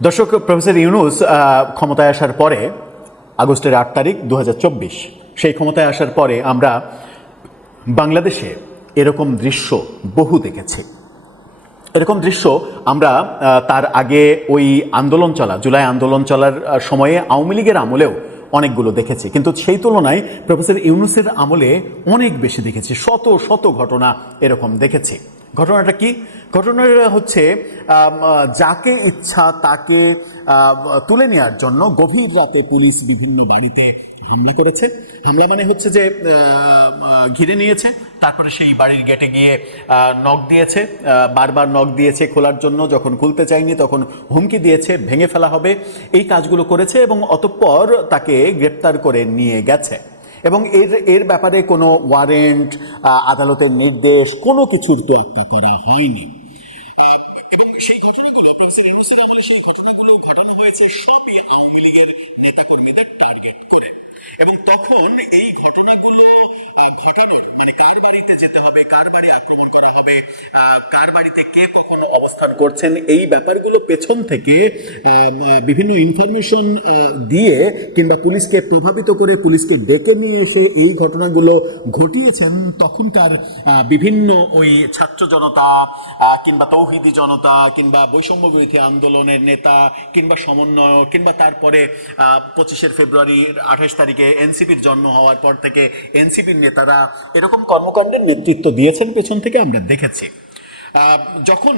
দর্শক, প্রফেসর ইউনূস ক্ষমতায় আসার পরে আগস্টের ৮ তারিখ ২০২৪ সেই ক্ষমতায় আসার পরে আমরা বাংলাদেশে এরকম দৃশ্য বহু দেখেছি। এরকম দৃশ্য আমরা তার আগে ওই আন্দোলন চলা জুলাই আন্দোলন চলার সময়ে আওয়ামী লীগের আমলেও অনেকগুলো দেখেছি, কিন্তু সেই তুলনায় প্রফেসর ইউনূসের আমলে অনেক বেশি দেখেছি। শত শত ঘটনা এরকম দেখেছি। ঘটনাটা কি? ঘটনাটা হচ্ছে যাকে ইচ্ছা তাকে তুলে নেওয়ার জন্য গভীর রাতে পুলিশ বিভিন্ন বাড়িতে হামলা করেছে। হামলা মানে হচ্ছে যে ঘিরে নিয়েছে, তারপরে সেই বাড়ির গেটে গিয়ে নক দিয়েছে, বারবার নক দিয়েছে খোলার জন্য, যখন খুলতে চায়নি তখন হুমকি দিয়েছে ভেঙে ফেলা হবে। এই কাজগুলো করেছে এবং অতঃপর তাকে গ্রেপ্তার করে নিয়ে গেছে। এবং এর ব্যাপারে কোনো ওয়ারেন্ট, আদালতের নির্দেশ, কোনো কিছুর তোয়াক্কা করা হয়নি। এবং সেই ঘটনাগুলো প্রফেসর ইউনূসের আমলে সেই ঘটনাগুলো ঘটানো হয়েছে সবই আওয়ামী লীগের নেতাকর্মীদের টার্গেট করে। এবং তখন এই ঘটনাগুলো ঘটানোর মানে কার বাড়িতে যেতে হবে, কার বাড়ি আক্রমণ করা হবে, কার বাড়িতে কে কখন অবস্থান করছেন, এই ব্যাপারগুলো পেছন থেকে বিভিন্ন ইনফরমেশন দিয়ে কিংবা পুলিশকে প্রভাবিত করে পুলিশকে ডেকে নিয়ে এসে এই ঘটনাগুলো ঘটিয়েছেন তখনকার বিভিন্ন ওই ছাত্র জনতা কিংবা তৌহিদি জনতা কিংবা বৈষম্য বিরোধী আন্দোলনের নেতা কিংবা সমন্বয়ক কিংবা তারপরে ২৫শে ফেব্রুয়ারি ২৮ তারিখে এনসিপির জন্ম হওয়ার পর থেকে এনসিপির নেতারা এরকম কর্মকাণ্ডের নেতৃত্ব দিয়েছেন পেছন থেকে আমরা দেখেছি। যখন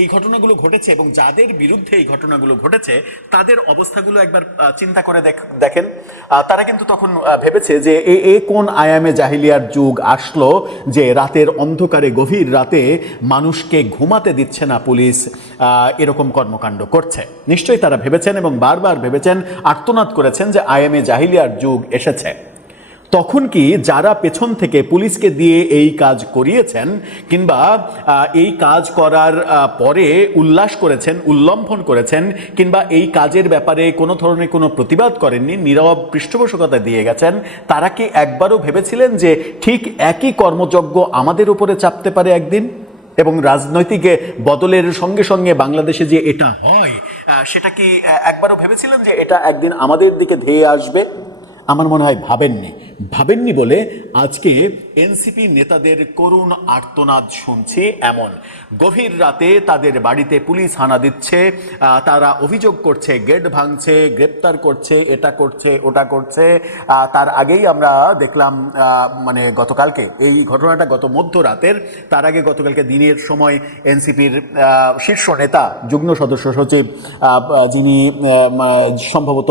এই ঘটনাগুলো ঘটেছে এবং যাদের বিরুদ্ধে এই ঘটনাগুলো ঘটেছে তাদের অবস্থাগুলো একবার চিন্তা করে দেখেন। তারা কিন্তু তখন ভেবেছে যে এ কোন আয়ামে জাহিলিয়ার যুগ আসলো যে রাতের অন্ধকারে গভীর রাতে মানুষকে ঘুমাতে দিচ্ছে না পুলিশ, এরকম কর্মকাণ্ড করছে। নিশ্চয়ই তারা ভেবেছেন এবং বারবার ভেবেছেন, আর্তনাদ করেছেন যে আয়ামে জাহিলিয়ার যুগ এসেছে। তখন কি যারা পেছন থেকে পুলিশকে দিয়ে এই কাজ করিয়েছেন কিংবা এই কাজ করার পরে উল্লাস করেছেন, উল্লম্ঘন করেছেন কিংবা এই কাজের ব্যাপারে কোনো ধরনের কোনো প্রতিবাদ করেননি, নীরব পৃষ্ঠপোষকতা দিয়ে গেছেন, তারা কি একবারও ভেবেছিলেন যে ঠিক একই কর্মযজ্ঞ আমাদের উপরে চাপতে পারে একদিন? এবং রাজনৈতিক বদলের সঙ্গে সঙ্গে বাংলাদেশে যে এটা হয় সেটা কি একবারও ভেবেছিলেন যে এটা একদিন আমাদের দিকে ধেয়ে আসবে? আমার মনে হয় ভাবেননি বলে আজকে এনসিপি নেতাদের করুণ আর্তনাদ শুনছি। এমন গভীর রাতে তাদের বাড়িতে পুলিশ হানা দিচ্ছে, তারা অভিযোগ করছে গেট ভাঙছে, গ্রেপ্তার করছে, এটা করছে, ওটা করছে। তার আগেই আমরা দেখলাম মানে গতকালকে এই ঘটনাটা গত মধ্যরাতের, তার আগে গতকালকে দিনের সময় এনসিপির শীর্ষ নেতা যুগ্ম সদস্য সচিব যিনি সম্ভবত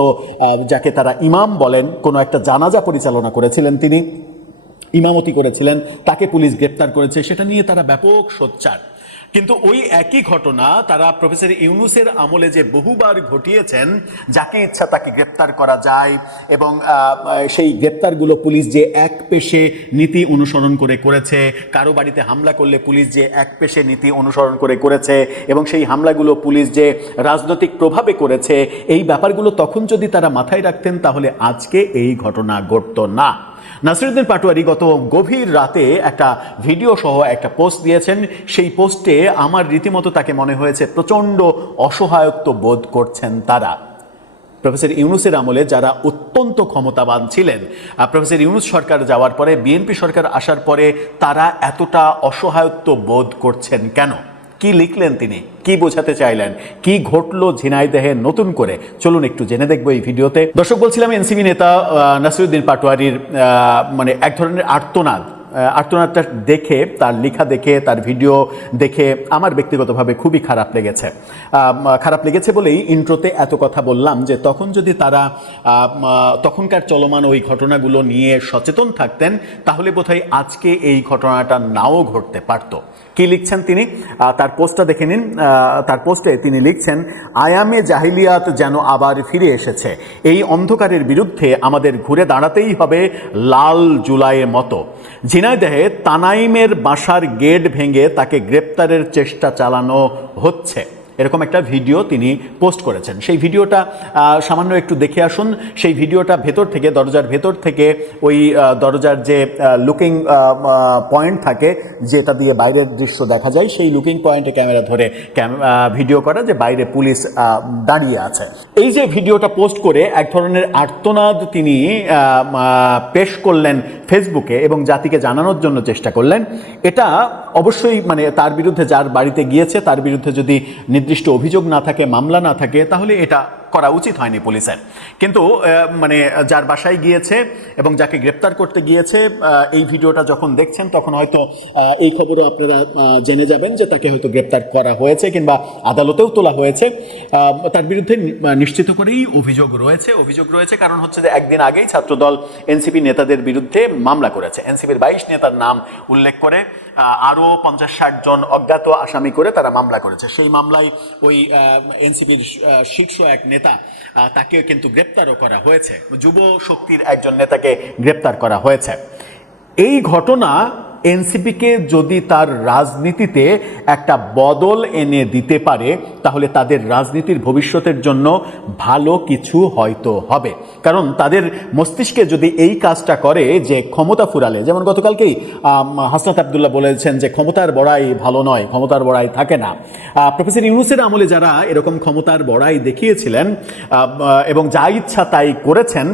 যাকে তারা ইমাম বলেন, কোনো একটা জানাজা পরিচালনা করেছিলেন, তিনি ইমামতি করেছিলেন, তাকে পুলিশ গ্রেপ্তার করেছে। সেটা নিয়ে তারা ব্যাপক সোচ্চার। কিন্তু ওই একই ঘটনা তারা প্রফেসর ইউনূসের আমলে যে বহুবার ঘটিয়েছেন, যাকে ইচ্ছা তাকে গ্রেপ্তার করা যায় এবং সেই গ্রেপ্তারগুলো পুলিশ যে এক পেশে নীতি অনুসরণ করে করেছে, কারো বাড়িতে হামলা করলে পুলিশ যে এক পেশে নীতি অনুসরণ করে করেছে এবং সেই হামলাগুলো পুলিশ যে রাজনৈতিক প্রভাবে করেছে, এই ব্যাপারগুলো তখন যদি তারা মাথায় রাখতেন তাহলে আজকে এই ঘটনা ঘটতো না। নাসিরউদ্দিন পাটোয়ারি গত গভীর রাতে একটা ভিডিও সহ একটা পোস্ট দিয়েছেন। সেই পোস্টে আমার রীতিমতো তাকে মনে হয়েছে প্রচণ্ড অসহায়ত্ব বোধ করছেন তারা। প্রফেসর ইউনূসের আমলে যারা অত্যন্ত ক্ষমতাবান ছিলেন, প্রফেসর ইউনূস সরকার যাওয়ার পরে বিএনপি সরকার আসার পরে তারা এতটা অসহায়ত্ব বোধ করছেন কেন? কি লিখলেন তিনি, কি বোঝাতে চাইলেন, কি ঘটলো ঝিনাইদহে নতুন করে, চলুন একটু জেনে দেখবো এই ভিডিওতে। দর্শক, বলছিলাম এনসিপি নেতা নাসিরউদ্দিন পাটোয়ারির মানে এক ধরনের আর্তনাদটা দেখে, তার লেখা দেখে, তার ভিডিও দেখে আমার ব্যক্তিগতভাবে খুবই খারাপ লেগেছে বলেই ইন্ট্রোতে এত কথা বললাম যে তখন যদি তারা তখনকার চলমান ওই ঘটনাগুলো নিয়ে সচেতন থাকতেন তাহলে বোধহয় আজকে এই ঘটনাটা নাও ঘটতে পারত। কি লিখছেন তিনি, তার পোস্টটা দেখে নিন। তার পোস্টে তিনি লিখছেন, আয়ামে জাহিলিয়াত যেন আবার ফিরে এসেছে। এই অন্ধকারের বিরুদ্ধে আমাদের ঘুরে দাঁড়াতেই হবে লাল জুলাইয়ের মতো। ঝিনাইদহে তানাইমের বাসার গেট ভেঙে তাকে গ্রেপ্তারের চেষ্টা চালানো হচ্ছে। এরকম একটা ভিডিও তিনি পোস্ট করেছেন। সেই ভিডিওটা সামান্য একটু দেখে আসুন। সেই ভিডিওটা ভেতর থেকে, দরজার ভেতর থেকে ওই দরজার যে লুকিং পয়েন্ট থাকে যেটা দিয়ে বাইরের দৃশ্য দেখা যায়, সেই লুকিং পয়েন্টে ক্যামেরা ধরে ভিডিও করা যে বাইরে পুলিশ দাঁড়িয়ে আছে। এই যে ভিডিওটা পোস্ট করে এক ধরনের আর্তনাদ তিনি পেশ করলেন ফেসবুকে এবং জাতিকে জানানোর জন্য চেষ্টা করলেন, এটা অবশ্যই মানে তার বিরুদ্ধে, যার বাড়িতে গিয়েছে তার বিরুদ্ধে যদি নির্দিষ্ট অভিযোগ না থাকে, মামলা না থাকে, তাহলে এটা করা উচিত হয়নি পুলিশের। কিন্তু মানে যার বাসায় গিয়েছে এবং যাকে গ্রেপ্তার করতে গিয়েছে, এই ভিডিওটা যখন দেখছেন তখন হয়তো এই খবরও আপনারা জেনে যাবেন যে তাকে হয়তো গ্রেপ্তার করা হয়েছে কিংবা আদালতেও তোলা হয়েছে। তার বিরুদ্ধে নিশ্চিত করেই অভিযোগ রয়েছে কারণ হচ্ছে যে একদিন আগেই ছাত্রদল এনসিপি নেতাদের বিরুদ্ধে মামলা করেছে। এনসিপির 22 নেতার নাম উল্লেখ করে আরও 50-60 জন অজ্ঞাত আসামি করে তারা মামলা করেছে। সেই মামলায় ওই এনসিপির শীর্ষ এক নেতা, তাকে কিন্তু গ্রেপ্তারও করা হয়েছে। যুব শক্তির একজন নেতাকে গ্রেপ্তার করা হয়েছে। এই ঘটনা এনসিপিকে যদি তার রাজনীতিতে একটা বদল এনে দিতে পারে, তাহলে তাদের রাজনীতির ভবিষ্যতের জন্য ভালো কিছু হয়তো হবে। কারণ তাদের মস্তিষ্কে যদি এই কাজটা করে যে ক্ষমতা ফুরালে, যেমন গতকালকেই হাসনাত আব্দুল্লাহ বলেছেন যে ক্ষমতার বড়াই ভালো নয়, ক্ষমতার বড়াই থাকে না। প্রফেসর ইউনূসের আমলে যারা এরকম ক্ষমতার বড়াই দেখিয়েছিলেন এবং যা ইচ্ছা তাই করেছেন,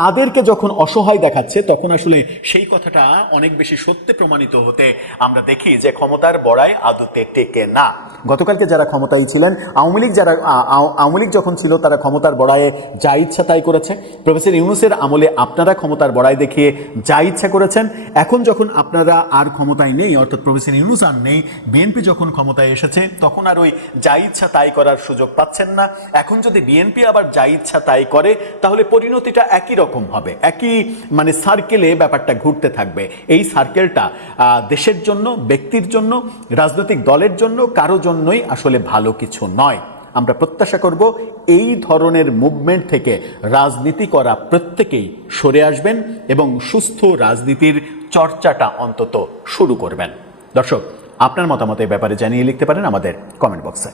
তাদেরকে যখন অসহায় দেখাচ্ছে তখন আসলে সেই কথাটা অনেক বেশি সত্যে প্রমাণিত হতে আমরা দেখি যে ক্ষমতার বড়াই আদতে টেকে না। গতকালকে যারা ক্ষমতায় ছিলেন, আওয়ামী লীগ যখন ছিল তারা ক্ষমতার বড়াইয়ে যা ইচ্ছা তাই করেছে। প্রফেসর ইউনূসের আমলে আপনারা ক্ষমতার বড়াই দেখিয়ে যা ইচ্ছা করেছেন। এখন যখন আপনারা আর ক্ষমতায় নেই, অর্থাৎ প্রফেসর ইউনূস আর নেই, বিএনপি যখন ক্ষমতায় এসেছে, তখন আর ওই যা ইচ্ছা তাই করার সুযোগ পাচ্ছেন না। এখন যদি বিএনপি আবার যা ইচ্ছা তাই করে, তাহলে পরিণতিটা একই রকম হবে, একই মানে সার্কেলে ব্যাপারটা ঘুরতে থাকবে। এই সার্কেলটা দেশের জন্য, ব্যক্তির জন্য, রাজনৈতিক দলের জন্য, কারো জন্যই আসলে ভালো কিছু নয়। আমরা প্রত্যাশা করব এই ধরনের মুভমেন্ট থেকে রাজনীতি করা প্রত্যেকেই সরে আসবেন এবং সুস্থ রাজনীতির চর্চাটা অন্তত শুরু করবেন। দর্শক, আপনার মতামত এই ব্যাপারে জানিয়ে লিখতে পারেন আমাদের কমেন্ট বক্সে।